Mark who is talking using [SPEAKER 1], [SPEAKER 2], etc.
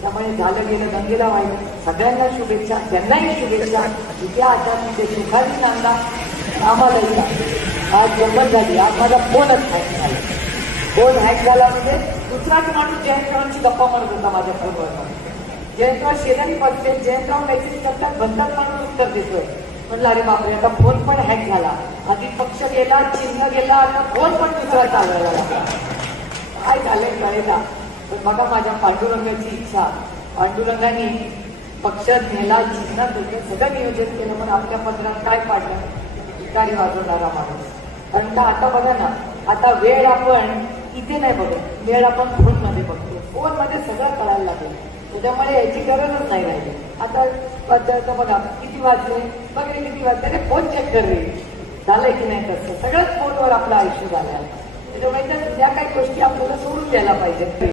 [SPEAKER 1] त्यामुळे झालं गेलं गंगेला वाईट सगळ्यांना शुभेच्छा त्यांनाही शुभेच्छा. इथे आता तिथे सुखाची नांदा. आम्हालाही आज गंमत झाली. आज माझा फोनच हॅक झाला फोन हॅक झाला म्हणजे दुसराच माणूस जयंतरावांची गप्पा मारत होता माझ्या फोनवर जयंतराव शेजारी बसले जयंतराव मेसेज करतात. भरतात माणूस उत्तर देतोय. म्हणलं अरे बापरे आता फोन पण हॅक झाला. आधी पक्ष गेला चिन्ह गेला आता फोन पण दुसरा चालवायला लागला. काय झालंय कळेला बघा माझ्या पांडुरंगाची इच्छा. पांडुरंगाने पक्षात घ्यायला चिन्ह होते सगळं नियोजन केलं पण आपल्या पत्रात काय पाडलं? भिकारी वाजवणारा माणूस. कारण का आता बघा ना आता वेळ आपण इथे नाही बघत वेळ आपण फोनमध्ये बघतो. फोनमध्ये सगळं कळायला लागलं. त्याच्यामुळे याची गरजच नाही राहिली. आता बघा किती वाजले? वगैरे किती वाजले. अरे फोन चेक कर रे. झालंय की नाही तसं? सगळंच फोनवर आपलं आयुष्य झालं आहे. त्याच्यामुळे त्या काही गोष्टी आपल्याला सोडून द्यायला पाहिजे